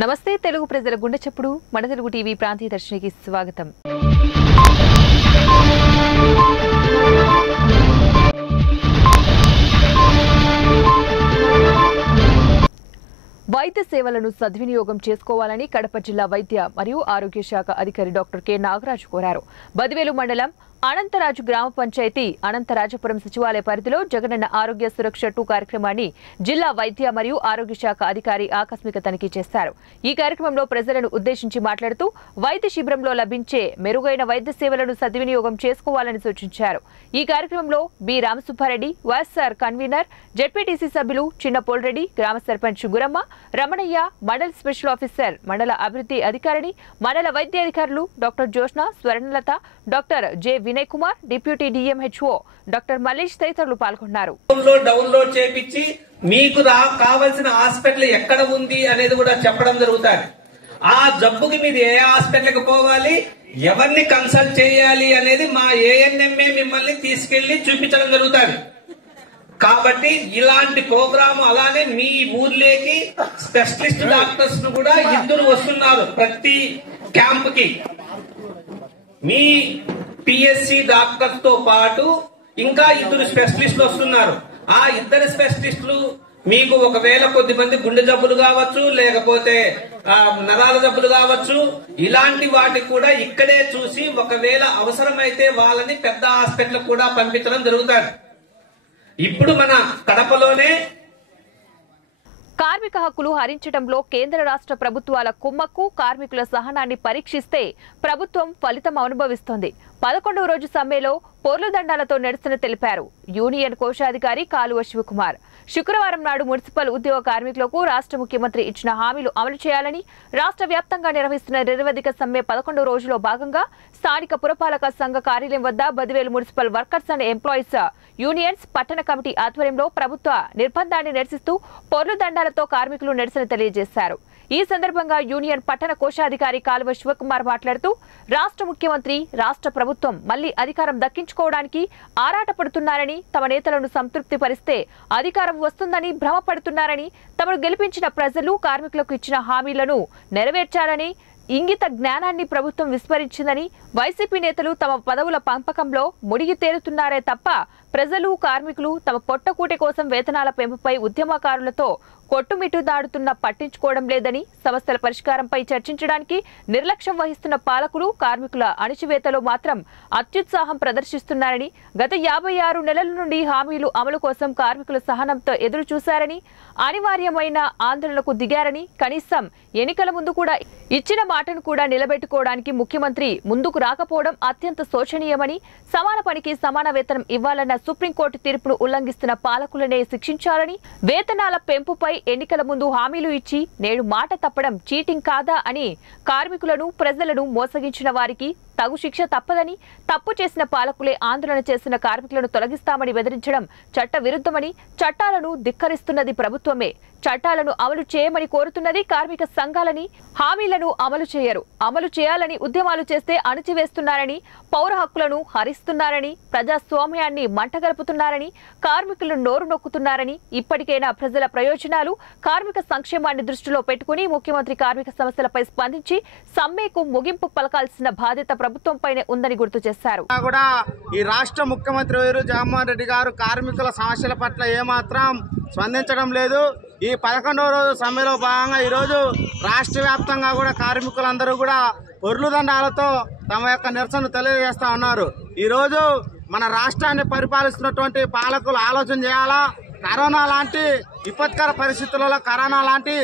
నమస్తే తెలుగు ప్రజల గుండె చప్పుడు మన తెలుగు టీవీ ప్రాంతీయ దర్శనికి స్వాగతం. వైద్య సేవలను సద్వినియోగం చేసుకోవాలని కడప జిల్లా వైద్య మరియు ఆరోగ్య శాఖ అధికారి డాక్టర్ కె నాగరాజు కోరారు. బదివేలు మండలం అనంతరాజు గ్రామ పంచాయతీ అనంతరాజపురం సచివాలయ పరిధిలో జగనన్న ఆరోగ్య సురక్ష 2 కార్యక్రమాన్ని జిల్లా వైద్య మరియు ఆరోగ్య శాఖ అధికారి ఆకస్మిక తనిఖీ చేశారు. ఈ కార్యక్రమంలో ప్రజలను ఉద్దేశించి మాట్లాడుతూ వైద్య శిబిరంలో లభించే మెరుగైన వైద్య సేవలను సద్వినియోగం చేసుకోవాలని సూచించారు. ఈ కార్యక్రమంలో B Ramasubbareddy, YSR convener, ZPTC సభ్యులు చిన్నపోల్రెడ్డి, గ్రామ సర్పంచ్ గురమ్మ, రమణయ్య, మండల స్పెషల్ ఆఫీసర్, మండల అభివృద్ధి అధికారిని, మండల వైద్య అధికారులు doctor Joshna, Swarnalatha, doctor J Vinay Kumar, deputy DMHO doctor Mallesh తదితరులు పాల్గొన్నారు. డౌన్లోడ్ చేపించి మీకు కావాల్సిన హాస్పిటల్ ఎక్కడ ఉంది అనేది కూడా చెప్పడం జరుగుతుంది. ఆ జబ్బుకి మీరు ఏ హాస్పిటల్కి పోవాలి, ఎవరిని కన్సల్ట్ చేయాలి అనేది మా ఏఎన్ఎంఏ మిమ్మల్ని తీసుకెళ్లి చూపించడం జరుగుతుంది. కాబట్టి ఇలాంటి ప్రోగ్రామ్ అలానే మీ ఊర్లోకి స్పెషలిస్ట్ డాక్టర్స్ ను కూడా 2 వస్తున్నారు ప్రతి క్యాంప్ కి. మీ పిఎస్సి డాక్టర్ తో పాటు ఇంకా 2 స్పెషలిస్టులు వస్తున్నారు. ఆ 2 స్పెషలిస్టులు మీకు ఒకవేళ కొద్దిమంది గుండె జబ్బులు కావచ్చు, లేకపోతే నరాల జబ్బులు కావచ్చు, ఇలాంటి వాటికి కూడా ఇక్కడే చూసి ఒకవేళ అవసరమైతే వాళ్ళని పెద్ద హాస్పిటల్ కూడా పంపించడం జరుగుతుంది. ఇప్పుడు మన కడపలోనే కార్మిక హక్కులు హరించడంలో కేంద్ర రాష్ట్ర ప్రభుత్వాల కుమ్మక్కు, కార్మికుల సహనాన్ని పరీక్షిస్తే ప్రభుత్వం ఫలితం అనుభవిస్తోంది. 11వ రోజు సమ్మెలో పోర్లుదండాలతో నిరసన తెలిపారు యూనియన్ కోశాధికారి కాలువ శివకుమార్. శుక్రవారం నాడు మున్సిపల్ ఉద్యోగ కార్మికులకు రాష్ట్ర ముఖ్యమంత్రి ఇచ్చిన హామీలు అమలు చేయాలని రాష్ట్ర వ్యాప్తంగా నిర్వహిస్తున్న నిరవధిక సమ్మె 11వ రోజులో భాగంగా స్థానిక పురపాలక సంఘ కార్యాలయం వద్ద Badvel municipal workers and employees unions పట్టణ కమిటీ ఆధ్వర్యంలో ప్రభుత్వ నిర్బంధాన్ని నిరసిస్తూ పోర్లుదండాలతో కార్మికులు నిరసన తెలియజేశారు. ఈ సందర్భంగా యూనియన్ పట్టణ కోశాధికారి కాలువ శివకుమార్ మాట్లాడుతూ రాష్ట్ర ముఖ్యమంత్రి, రాష్ట్ర ప్రభుత్వం మళ్లీ అధికారం దక్కించుకోవడానికి ఆరాటపడుతున్నారని, తమ నేతలను సంతృప్తి పరిస్తే అధికారం వస్తుందని భ్రమపడుతున్నారని, తమను గెలిపించిన ప్రజలు కార్మికులకు ఇచ్చిన హామీలను నెరవేర్చాలని ఇంగిత జ్ఞానాన్ని ప్రభుత్వం విస్మరించిందని, వైసీపీ నేతలు తమ పదవుల పంపకంలో మునిగి తేలుతున్నారే తప్ప ప్రజలు, కార్మికులు తమ పొట్టకూటి కోసం వేతనాల పెంపుపై ఉద్యమకారులతో కొట్టుమిట్టుదాడుతున్న పట్టించుకోవడం లేదని, సమస్యల పరిష్కారంపై చర్చించడానికి నిర్లక్ష్యం వహిస్తున్న పాలకులు కార్మికుల అణిచివేతలో మాత్రం అత్యుత్సాహం ప్రదర్శిస్తున్నారని, గత 56 నెలల నుండి హామీలు అమలు కోసం కార్మికుల సహనంతో ఎదురు చూశారని, అనివార్యమైన ఆందోళనకు దిగారని, కనీసం ఎన్నికల ముందు కూడా ఇచ్చిన మాటను కూడా నిలబెట్టుకోవడానికి ముఖ్యమంత్రి ముందుకు రాకపోవడం అత్యంత శోచనీయమని, సమాన పనికి సమాన వేతనం ఇవ్వాలన్న సుప్రీంకోర్టు తీర్పును ఉల్లంఘిస్తున్న పాలకులనే శిక్షించాలని, వేతనాల పెంపుపై ఎన్నికల ముందు హామీలు ఇచ్చి నేడు మాట తప్పడం చీటింగ్ కాదా అని కార్మికులను, ప్రజలను మోసగించిన వారికి తగు శిక్ష తప్పదని, తప్పు చేసిన పాలకులే ఆందోళన చేసిన కార్మికులను తొలగిస్తామని బెదిరించడం చట్ట విరుద్ధమని, చట్టాలను ధిక్కరిస్తున్నది ప్రభుత్వమే, చట్టాలను అమలు చేయమని కోరుతున్నది కార్మిక సంఘాలని, హామీలను అమలు చేయరు, అమలు చేయాలని ఉద్యమాలు చేస్తే అణచివేస్తున్నారని, పౌర హక్కులను హరిస్తున్నారని, ప్రజాస్వామ్యాన్ని మంటగలుపుతున్నారని, కార్మికులను నోరు నొక్కుతున్నారని, ఇప్పటికైనా ప్రజల ప్రయోజనాలు, కార్మిక సంక్షేమాన్ని దృష్టిలో పెట్టుకుని ముఖ్యమంత్రి కార్మిక సమస్యలపై స్పందించి సమ్మెకు ముగింపు పలకాల్సిన బాధ్యత ప్రభుత్వంపైనే ఉందని గుర్తు చేశారు. ఈ రాష్ట్ర ముఖ్యమంత్రి జగన్మోహన్ రెడ్డి గారు కార్మికుల సమస్యల పట్ల ఏమాత్రం స్పందించడం లేదు. ఈ 11వ రోజు సమ్మెలో భాగంగా ఈరోజు రాష్ట్ర వ్యాప్తంగా కూడా కార్మికులందరూ కూడా పొర్లుదండాలతో తమ యొక్క నిరసన తెలియజేస్తా ఉన్నారు. ఈరోజు మన రాష్ట్రాన్ని పరిపాలిస్తున్నటువంటి పాలకులు ఆలోచన చేయాలా, కరోనా లాంటి విపత్కర పరిస్థితులలో, కరోనా లాంటి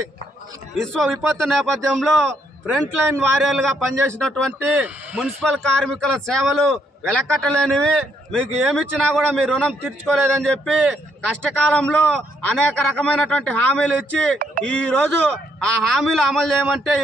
విశ్వ విపత్తు నేపథ్యంలో ఫ్రంట్ లైన్ వారియర్లుగా పనిచేసినటువంటి మున్సిపల్ కార్మికుల సేవలు వెలకట్టలేనివి, మీకు ఏమిచ్చినా కూడా మీ రుణం తీర్చుకోలేదని చెప్పి కష్టకాలంలో అనేక రకమైనటువంటి హామీలు ఇచ్చి ఈ రోజు ఆ హామీలు అమలు చేయమంటే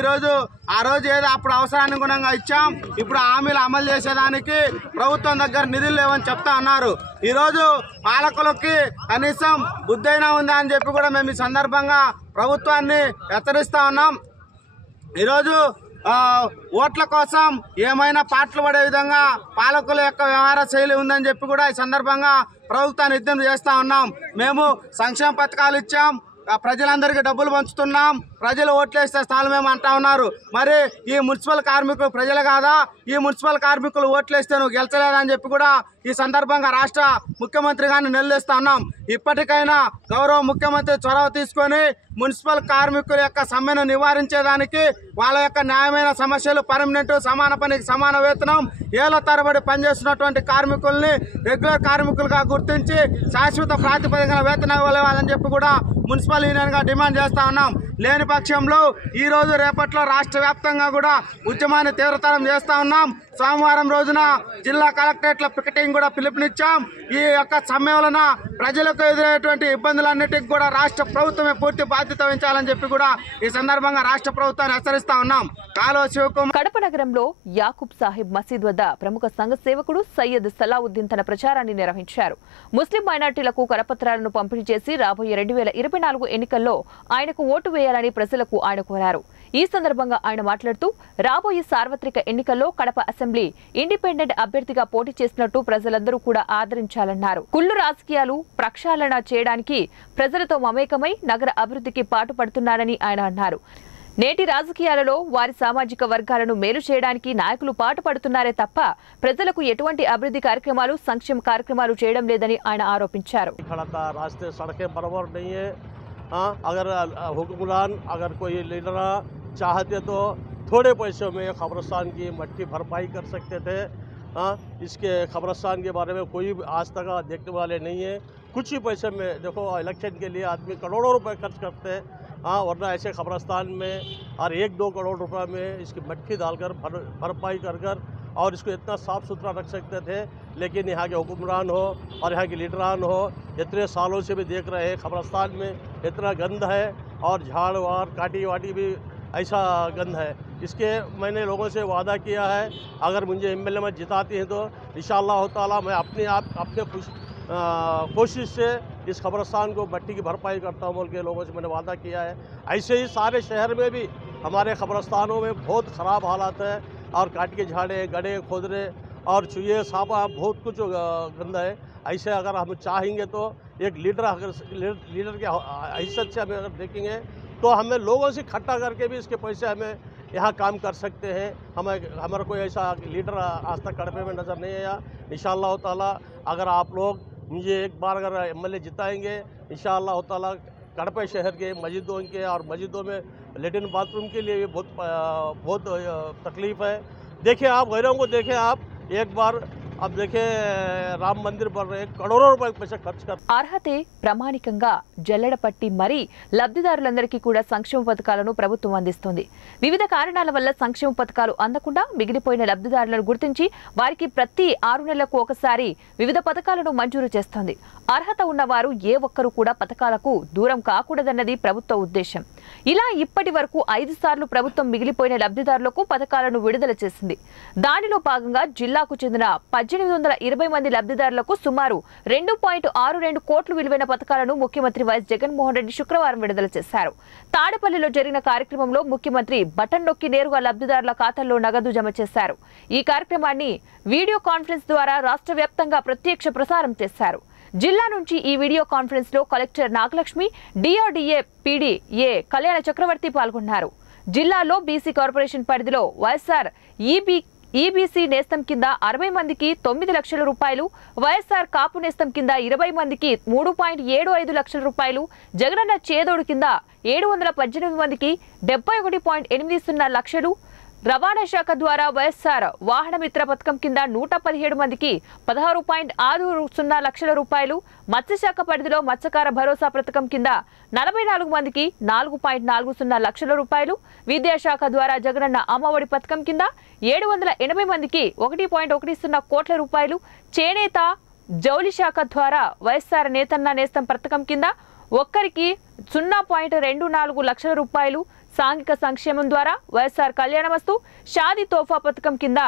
ఆ రోజు ఏదో అప్పుడు అవసరానుగుణంగా ఇచ్చాం, ఇప్పుడు ఆ హామీలు అమలు చేసేదానికి ప్రభుత్వం దగ్గర నిధులు లేవని చెప్తా ఉన్నారు. ఈరోజు పాలకులకి కనీసం బుద్ధైనా ఉందా అని చెప్పి కూడా మేము ఈ సందర్భంగా ప్రభుత్వాన్ని హెచ్చరిస్తా ఉన్నాం. ఈరోజు ఓట్ల కోసం ఏమైనా పాటలు పడే విధంగా పాలకుల యొక్క వ్యవహార శైలి ఉందని చెప్పి కూడా ఈ సందర్భంగా ప్రభుత్వాన్ని విజ్ఞప్తి చేస్తా ఉన్నాం. మేము సంక్షేమ పథకాలు ఇచ్చాం, ప్రజలందరికీ డబ్బులు పంచుతున్నాం, ప్రజలు ఓట్లేస్తే స్థానమేమో అంటా ఉన్నారు. మరి ఈ మున్సిపల్ కార్మికులు ప్రజలు కాదా? ఈ మున్సిపల్ కార్మికులు ఓట్లేస్తే నువ్వు గెలిచలేదని చెప్పి కూడా ఈ సందర్భంగా రాష్ట్ర ముఖ్యమంత్రి గారిని నిలదీస్తా ఉన్నాం. ఇప్పటికైనా గౌరవ ముఖ్యమంత్రి చొరవ తీసుకొని మున్సిపల్ కార్మికుల యొక్క సమ్మెను నివారించేదానికి, వాళ్ళ యొక్క న్యాయమైన సమస్యలు, పర్మనెంట్ సమాన పనికి సమాన వేతనం, ఏళ్ల తరబడి పనిచేస్తున్నటువంటి కార్మికుల్ని రెగ్యులర్ కార్మికులుగా గుర్తించి శాశ్వత ప్రాతిపదికన వేతనం ఇవ్వాలని చెప్పి కూడా మున్సిపల్ యూనియన్ గా డిమాండ్ చేస్తా ఉన్నాం. లేని పక్షంలో ఈ రోజు రేపట్లో రాష్ట్ర వ్యాప్తంగా కూడా ఉద్యమాన్ని తీవ్రతరం చేస్తా ఉన్నాం. సోమవారం రోజున జిల్లా కలెక్టరేట్ల పికెటింగ్ కూడా పిలుపునిచ్చాం. ఈ యొక్క సమ్మె వలన ప్రజలకు ఎదురయ్యేటువంటి ఇబ్బందులన్నిటికీ కూడా రాష్ట్ర ప్రభుత్వమే పూర్తి బాధ్యత వహించాలని చెప్పి కూడా ఈ సందర్భంగా రాష్ట్ర ప్రభుత్వాన్ని హెచ్చరిస్తా ఉన్నాం. కాలువ శివకుమార్. కడప నగరంలో యాకూబ్ సాహిబ్ మసీద్ వద్ద ప్రముఖ సంఘ సేవకుడు సయ్యద్ సలావుద్దీన్ తన ప్రచారాన్ని నిర్వహించారు. ముస్లిం మైనార్టీలకు కరపత్రాలను పంపిణీ చేసి రాబోయే 2024 ఎన్నికల్లో ఆయనకు ఓటు వేయాలని ప్రజలకు ఆయన కోరారు. ఈ సందర్భంగా ఆయన మాట్లాడుతూ రాబోయే సార్వత్రిక ఎన్నికల్లో కడప అసెంబ్లీ ఇండిపెండెంట్ అభ్యర్థిగా పోటీ చేసినట్టు ప్రజలందరూ కూడా ఆదరించాలన్నారు. కుళ్ళు రాజకీయాలు ప్రక్షాళన చేయడానికి ప్రజలతో మమేకమై నగర అభివృద్ధికి పాటుపడుతున్నారని ఆయన అన్నారు. నేటి రాజకీయాలలో వారి సామాజిక వర్గాలను మేలు చేయడానికి నాయకులు పాటుపడుతున్నారే తప్ప ప్రజలకు ఎటువంటి అభివృద్ధి కార్యక్రమాలు, సంక్షేమ కార్యక్రమాలు చేయడం లేదని ఆయన ఆరోపించారు. अगर हुक्मरान अगर कोई लीडर चाहते तो थोड़े पैसों में खबरस्तान की मट्टी भरपाई कर सकते थे। इसके खबरस्तान के बारे में कोई आज तक देखने वाले नहीं है। कुछ ही पैसे में देखो इलेक्शन के लिए आदमी करोड़ों रुपए खर्च करते हैं, वरना ऐसे खबरस्तान में और 1-2 करोड़ रुपए में इसकी मट्टी डालकर भरपाई कर और इसको इतना साफ़ सुथरा रख सकते थे। लेकिन यहाँ के हुक्मरान हो और यहाँ के लीडरान हो इतने सालों से भी देख रहे हैं खबरस्तान में इतना गंद है और झाड़ वाड़ काटी वाटी भी ऐसा गंद है। इसके मैंने लोगों से वादा किया है अगर मुझे एमएलए में जिताती हैं तो इंशाअल्लाह ताला मैं अपने कोशिश से इस खबरस्तान को मट्टी की भरपाई करता हूँ बोल के लोगों से मैंने वादा किया है। ऐसे ही सारे शहर में भी हमारे खबरस्तानों में बहुत ख़राब हालात है और काट के झाड़े गड्ढे खोदने और चूहे सांपा बहुत कुछ गंदा है। ऐसे अगर हम चाहेंगे तो एक लीडर के हैसियत से हमें अगर देखेंगे तो हमें लोगों से इकट्ठा करके भी इसके पैसे हमें यहाँ काम कर सकते हैं। हमारा कोई ऐसा लीडर आज तक कड़पे में नज़र नहीं आया। इंशाअल्लाह ताला अगर आप लोग मुझे एक बार अगर एमएलए जिताएंगे इंशाअल्लाह ताला कड़पे शहर के मस्जिदों के और मस्जिदों में लेटरिन बाथरूम के लिए भी बहुत तकलीफ़ है। देखें आप गैरों को देखें आप एक बार अब देखें राम मंदिर पर करोड़ों रुपए पैसे खर्च कर అర్హతే ప్రామాణికంగా జల్లెడపట్టి మరీ లబ్ధిదారులందరికీ కూడా సంక్షేమ పథకాలను ప్రభుత్వం అందిస్తుంది. వివిధ కారణాల వల్ల సంక్షేమ పథకాలు అందకుండా మిగిలిపోయిన లబ్ధిదారులను గుర్తించి వారికి ప్రతి 6 నెలలకు ఒకసారి వివిధ పథకాలను మంజూరు చేస్తుంది. అర్హత ఉన్నవారు ఏ ఒక్కరూ కూడా పథకాలకు దూరం కాకూడదన్నది ప్రభుత్వ ఉద్దేశం. ఇలా ఇప్పటి వరకు 5 సార్లు ప్రభుత్వం మిగిలిపోయిన లబ్ధిదారులకు పథకాలను విడుదల చేసింది. దానిలో భాగంగా జిల్లాకు చెందిన 1820 మంది లబ్ధిదారులకు సుమారు 2.62 కోట్ల విలువైన పథకాలను ముఖ్యమంత్రి వైఎస్ జగన్మోహన్ రెడ్డి శుక్రవారం విడుదల చేశారు. తాడపల్లిలో జరిగిన కార్యక్రమంలో ముఖ్యమంత్రి బటన్ నొక్కి నేరుగా లబ్ధిదారుల ఖాతాల్లో నగదు జమ చేశారు. ఈ కార్యక్రమాన్ని వీడియో కాన్ఫరెన్స్ ద్వారా రాష్ట్ర వ్యాప్తంగా ప్రత్యక్ష ప్రసారం చేశారు. జిల్లా నుంచి ఈ వీడియో కాన్ఫరెన్స్ లో కలెక్టర్ నాగలక్ష్మి, డిఆర్డీఏ పీడీ ఏ కళ్యాణ చక్రవర్తి పాల్గొన్నారు. జిల్లాలో బీసీ కార్పొరేషన్ పరిధిలో వైఎస్ఆర్ ఈబీసీ నేస్తం కింద 60 మందికి 9 లక్షల రూపాయలు, వైఎస్ఆర్ కాపు నేస్తం కింద 20 మందికి 3.75 లక్షల రూపాయలు, జగనన్న చేదోడు కింద 718 మందికి 71.80 లక్షలు, రవాణా శాఖ ద్వారా వైఎస్ఆర్ వాహన మిత్ర పథకం కింద 117 మందికి 16.60 లక్షల రూపాయలు, మత్స్యశాఖ పరిధిలో మత్స్యకార భరోసా పథకం కింద 44 మందికి 4.40 లక్షల రూపాయలు, విద్యాశాఖ ద్వారా జగనన్న అమ్మఒడి పథకం కింద 780 మందికి 1.10 కోట్ల రూపాయలు, చేనేత జౌలి శాఖ ద్వారా వైఎస్ఆర్ నేతన్న నేస్తం పథకం కింద ఒక్కరికి 0.24 లక్షల రూపాయలు, సాంఘిక సంక్షేమం ద్వారా వైఎస్ఆర్ కళ్యాణమస్తు షాదీ తోఫా పథకం కింద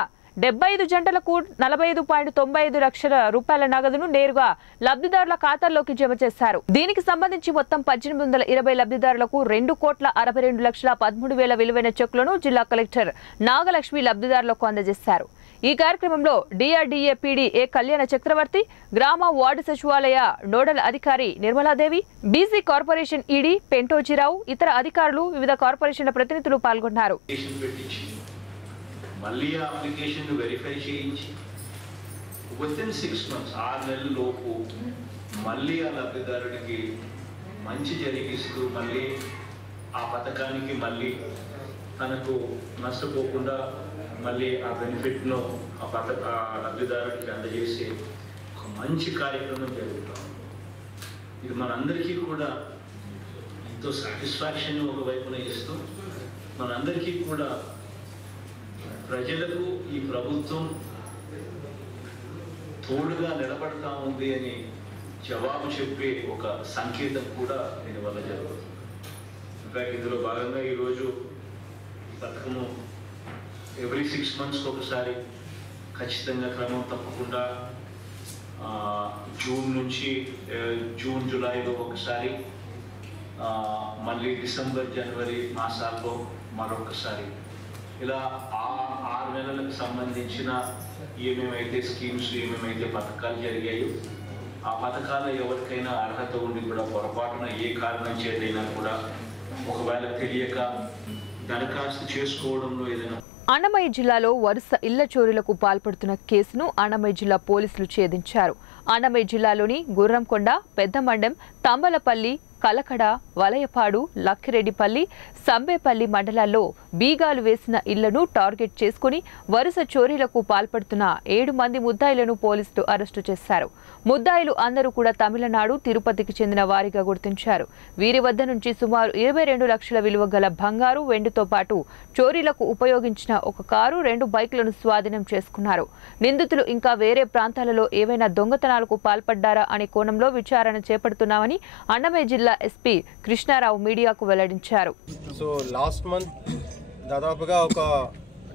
75 జంటలకు 45.95 లక్షల రూపాయల నగదును నేరుగా లబ్ధిదారుల ఖాతాల్లోకి జమ చేశారు. దీనికి సంబంధించి మొత్తం 1820 లబ్ధిదారులకు 2,62,13,000 విలువైన చెక్కులను జిల్లా కలెక్టర్ నాగలక్ష్మి లబ్ధిదారులకు అందజేశారు. ఈ కార్యక్రమంలో డిఆర్డీఏ పీడీ ఏ కళ్యాణ చక్రవర్తి, గ్రామ వార్డు సచివాలయ నోడల్ అధికారి నిర్మలాదేవి, బీసీ కార్పొరేషన్ ఈడీ పెంటోజీరావు, ఇతర అధికారులు, వివిధ కార్పొరేషన్ల ప్రతినిధులు పాల్గొన్నారు. మళ్ళీ అప్లికేషన్ వెరిఫై చేయించి వితిన్ 6 months 6 నెలల లోపు మళ్ళీ ఆ లబ్ధిదారుడికి మంచి జరిగిస్తూ మళ్ళీ ఆ పథకానికి మళ్ళీ తనకు నష్టపోకుండా మళ్ళీ ఆ బెనిఫిట్ను ఆ లబ్ధిదారుడికి అందజేసే ఒక మంచి కార్యక్రమం జరుగుతాం. ఇది మనందరికీ కూడా ఎంతో సాటిస్ఫాక్షన్ ఒకవైపున ఇస్తూ మనందరికీ కూడా ప్రజలకు ఈ ప్రభుత్వం తోడుగా నిలబడతా ఉంది అని జవాబు చెప్పే ఒక సంకేతం కూడా దీనివల్ల జరుగుతుంది. ఇన్ఫాక్ట్ ఇందులో భాగంగా ఈరోజు పథకము ఎవ్రీ 6 months ఒకసారి ఖచ్చితంగా క్రమం తప్పకుండా జూన్ జూలైలో ఒకసారి, మళ్ళీ డిసెంబర్ జనవరి మాసాల్లో మరొకసారి, ఇలా 6 నెలలకు సంబంధించిన ఏమేమైతే స్కీమ్స్ ఏమేమైతే పథకాలు జరిగాయో ఆ పథకాలు ఎవరికైనా అర్హత ఉండి కూడా పొరపాటున ఏ కారణం చేతైనా కూడా ఒకవేళ తెలియక దరఖాస్తు చేసుకోవడంలో ఏదైనా. అన్నమయ్య జిల్లాలో వరుస ఇళ్ల చోరీలకు పాల్పడుతున్న కేసును అన్నమయ్య జిల్లా పోలీసులు ఛేదించారు. అన్నమయ్య జిల్లాలోని గుర్రంకొండ, పెద్దమండం, తంబలపల్లి, కలకడ, వలయపాడు, లక్కిరెడ్డిపల్లి, సంబేపల్లి మండలాల్లో బీగాలు వేసిన ఇళ్లను టార్గెట్ చేసుకుని వరుస చోరీలకు పాల్పడుతున్న 7 మంది ముద్దాయిలను పోలీసులు అరెస్టు చేశారు. ముద్దాయిలు అందరూ కూడా తమిళనాడు, తిరుపతికి చెందిన వారిగా గుర్తించారు. వీరి వద్ద నుంచి సుమారు 22 లక్షల విలువ గల బంగారు, వెండితో పాటు చోరీలకు ఉపయోగించిన ఒక కారు, 2 బైకులను స్వాధీనం చేసుకున్నారు. నిందితులు ఇంకా వేరే ప్రాంతాలలో ఏవైనా దొంగతనాలకు పాల్పడ్డారా అనే కోణంలో విచారణ చేపడుతున్నామని అన్నమయ్య జిల్లా ఎస్పీ కృష్ణారావు మీడియాకు వెల్లడించారు. సో లాస్ట్ మంత్ దాదాపుగా ఒక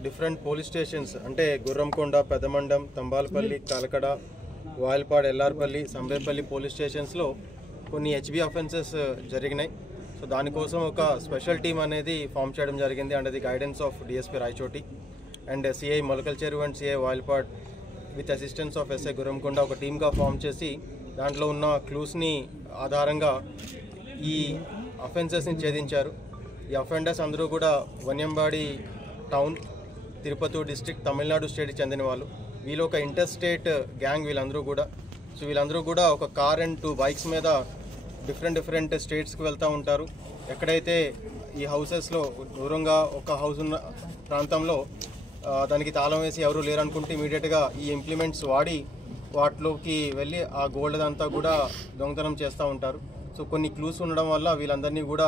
డిఫరెంట్ పోలీస్ స్టేషన్స్ అంటే గుర్రంకొండ, పెద్దమండం, తంబాలపల్లి, కలకడ, వాయల్పాడ్, ఎల్లార్పల్లి, సంబేపల్లి పోలీస్ స్టేషన్స్లో కొన్ని హెచ్బి అఫెన్సెస్ జరిగినాయి. సో దానికోసం ఒక స్పెషల్ టీమ్ అనేది ఫామ్ చేయడం జరిగింది under the guidance of DSP Rayachoti and CI Molakalacheruvu and CI Vayalpad with assistance of SI Gurramkonda ఒక టీమ్గా ఫామ్ చేసి దాంట్లో ఉన్న క్లూస్ని ఆధారంగా ఈ అఫెన్సెస్ని ఛేదించారు. ఈ అఫెండర్స్ అందరూ కూడా వన్యంబాడి టౌన్, తిరుపతి డిస్ట్రిక్ట్, తమిళనాడు స్టేట్కి చెందిన వాళ్ళు. వీళ్ళు ఒక ఇంటర్ స్టేట్ గ్యాంగ్ వీళ్ళందరూ కూడా. సో వీళ్ళందరూ కూడా ఒక కార్ అండ్ 2 బైక్స్ మీద డిఫరెంట్ స్టేట్స్కి వెళ్తూ ఉంటారు. ఎక్కడైతే ఈ హౌసెస్లో దూరంగా ఒక హౌస్ ఉన్న ప్రాంతంలో దానికి తాళం వేసి ఎవరు లేరనుకుంటే ఇమీడియట్గా ఈ ఇంప్లిమెంట్స్ వాడి వాటిలోకి వెళ్ళి ఆ గోల్డ్ అంతా కూడా దొంగతనం చేస్తూ ఉంటారు. సో కొన్ని క్లూస్ ఉండడం వల్ల వీళ్ళందరినీ కూడా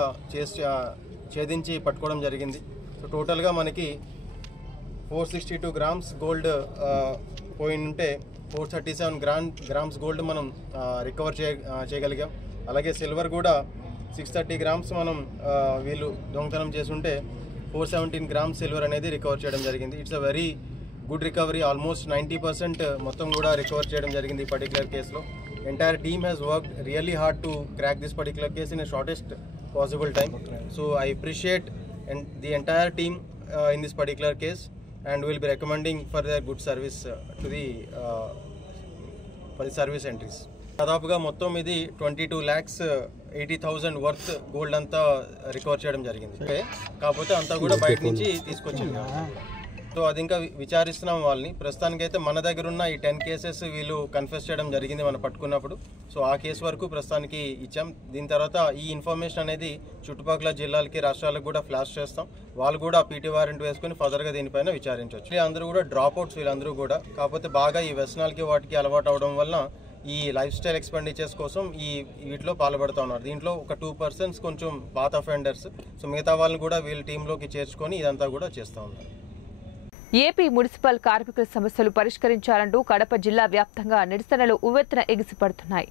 ఛేదించి పట్టుకోవడం జరిగింది. సో టోటల్గా మనకి 462 grams గోల్డ్ పోయి ఉంటే 437 grams గోల్డ్ మనం రికవర్ చేయగలిగాం. అలాగే సిల్వర్ కూడా 630 grams మనం వీళ్ళు దొంగతనం చేస్తుంటే 417 grams సిల్వర్ అనేది రికవర్ చేయడం జరిగింది. It's a very good recovery. Almost 90% మొత్తం కూడా రికవర్ చేయడం జరిగింది ఈ పర్టికులర్ కేసులో. Entire team has worked really hard to crack this particular case in a shortest possible time. So I appreciate the entire team in this particular case and will be recommending for their good service to the for the service entries. దాదాపుగా మొత్తం ఇది 22,80,000 worth gold అంతా recover చేయడం జరిగింది. Okay, కాకపోతే అంతా కూడా బయట నుంచి తీసుకొచ్చింది. సో అది ఇంకా విచారిస్తున్నాం వాళ్ళని. ప్రస్తుతానికైతే మన దగ్గర ఉన్న ఈ 10 కేసెస్ వీళ్ళు కన్ఫెస్ చేయడం జరిగింది మనం పట్టుకున్నప్పుడు. సో ఆ కేసు వరకు ప్రస్తుతానికి ఇచ్చాం. దీని తర్వాత ఈ ఇన్ఫర్మేషన్ అనేది చుట్టుపక్కల జిల్లాలకి, రాష్ట్రాలకు కూడా ఫ్లాష్ చేస్తాం. వాళ్ళు కూడా పీటీ వారెంట్ వేసుకుని ఫర్దర్గా దీనిపైన విచారించవచ్చు. అందరూ కూడా డ్రాప్అవుట్స్ వీళ్ళందరూ కూడా. కాకపోతే బాగా ఈ వ్యసనాలకి వాటికి అలవాటు అవడం వల్ల ఈ లైఫ్ స్టైల్ ఎక్స్పెండిచర్స్ కోసం వీటిలో పాల్పడుతూ ఉన్నారు. దీంట్లో ఒక 2% కొంచెం పాత అఫెండర్స్. సో మిగతా వాళ్ళని కూడా వీళ్ళ టీంలోకి చేర్చుకొని ఇదంతా కూడా చేస్తూ ఉన్నారు. ఏపీ మున్సిపల్ కార్మికుల సమస్యలు పరిష్కరించాలంటూ కడప జిల్లా వ్యాప్తంగా నిరసనలు ఉవ్వెత్తున ఎగిసిపడుతున్నాయి.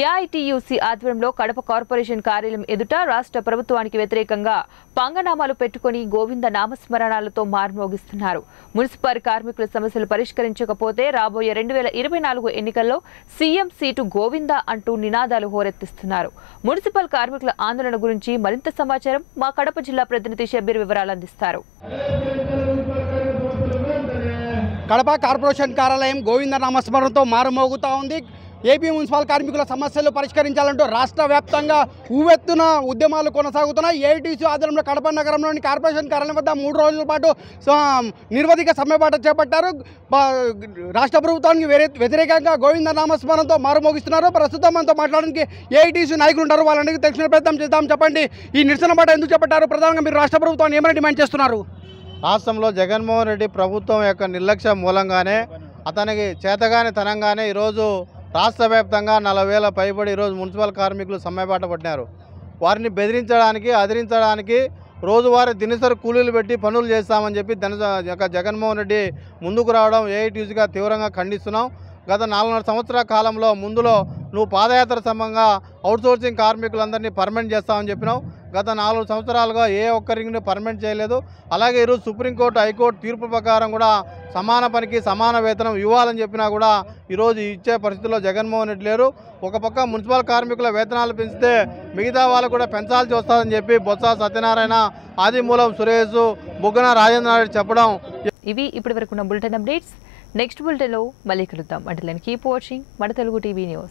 ఏఐటీయూసీ ఆధ్వర్యంలో కడప కార్పొరేషన్ కార్యాలయం ఎదుట రాష్ట్ర ప్రభుత్వానికి వ్యతిరేకంగా పంగనామాలు పెట్టుకుని గోవింద నామస్మరణాలతో మార్మోగిస్తున్నారు. మున్సిపల్ కార్మికుల సమస్యలు పరిష్కరించకపోతే రాబోయే 2024 ఎన్నికల్లో సీఎం సీటు గోవింద అంటూ నినాదాలు హోరెత్తిస్తున్నారు. మున్సిపల్ కార్మికుల ఆందోళన గురించి మరింత సమాచారం మా కడప జిల్లా ప్రతినిధి షబ్బీర్ వివరాలు అందిస్తారు. కడప కార్పొరేషన్ కార్యాలయం గోవింద నామస్మరణతో మారుమోగుతూ ఉంది. ఏపీ మున్సిపల్ కార్మికుల సమస్యలు పరిష్కరించాలంటూ రాష్ట్ర వ్యాప్తంగా ఉవ్వెత్తున ఉద్యమాలు కొనసాగుతున్నాయి. ఏఐటీసీ ఆధ్వర్యంలో కడప నగరంలోని కార్పొరేషన్ కార్యాలయం వద్ద 3 రోజుల పాటు నిర్వధిక సమ్మెబాట చేపట్టారు. రాష్ట్ర ప్రభుత్వానికి వ్యతిరేకంగా గోవింద నామస్మరణతో మారుమోగిస్తున్నారు. ప్రస్తుతం మనతో మాట్లాడడానికి ఏఐటీసీ నాయకులు ఉంటారు. వాళ్ళని తెలిసిన ప్రయత్నం చేద్దాం. చెప్పండి, ఈ నిరసన బాట ఎందుకు చేపట్టారు? ప్రధానంగా మీరు రాష్ట్ర ప్రభుత్వాన్ని ఏమైనా డిమాండ్ చేస్తున్నారు? రాష్ట్రంలో జగన్మోహన్ రెడ్డి ప్రభుత్వం యొక్క నిర్లక్ష్యం మూలంగానే, అతనికి చేతగాని తనంగానే ఈరోజు రాష్ట్ర వ్యాప్తంగా 40,000 పైబడి ఈరోజు మున్సిపల్ కార్మికులు సమ్మెబాట పట్టినారు. వారిని బెదిరించడానికి, అదిరించడానికి రోజువారీ దినసరి కూలీలు పెట్టి పనులు చేస్తామని చెప్పి జగన్మోహన్ రెడ్డి ముందుకు రావడం ఏఐటీసీగా తీవ్రంగా ఖండిస్తున్నాం. గత 4.5 సంవత్సరాల కాలంలో ముందులో నువ్వు పాదయాత్ర సంబంధంగా అవుట్సోర్సింగ్ కార్మికులందరినీ పర్మనెంట్ చేస్తామని చెప్పినావు. గత 4 సంవత్సరాలుగా ఏ ఒక్కరిని పర్మనెంట్ చేయలేదు. అలాగే ఈరోజు సుప్రీంకోర్టు, హైకోర్టు తీర్పు ప్రకారం కూడా సమాన పనికి సమాన వేతనం ఇవ్వాలని చెప్పినా కూడా ఈరోజు ఇచ్చే పరిస్థితుల్లో జగన్మోహన్ రెడ్డి లేరు. ఒక పక్క మున్సిపల్ కార్మికుల వేతనాలు పెంచితే మిగతా వాళ్ళు కూడా పెంచాల్సి వస్తుందని చెప్పి బొత్స సత్యనారాయణ, ఆదిమూలం సురేష్, బుగ్గన రాజేంద్రనాథ్ చెప్పడం. ఇవి ఇప్పటి వరకు ఉన్న బులెటిన్ అప్డేట్స్. నెక్స్ట్ బులెటిన్లో మళ్ళీ కలుద్దాం. అంటే కీప్ వాచింగ్ మన తెలుగు టీవీ న్యూస్.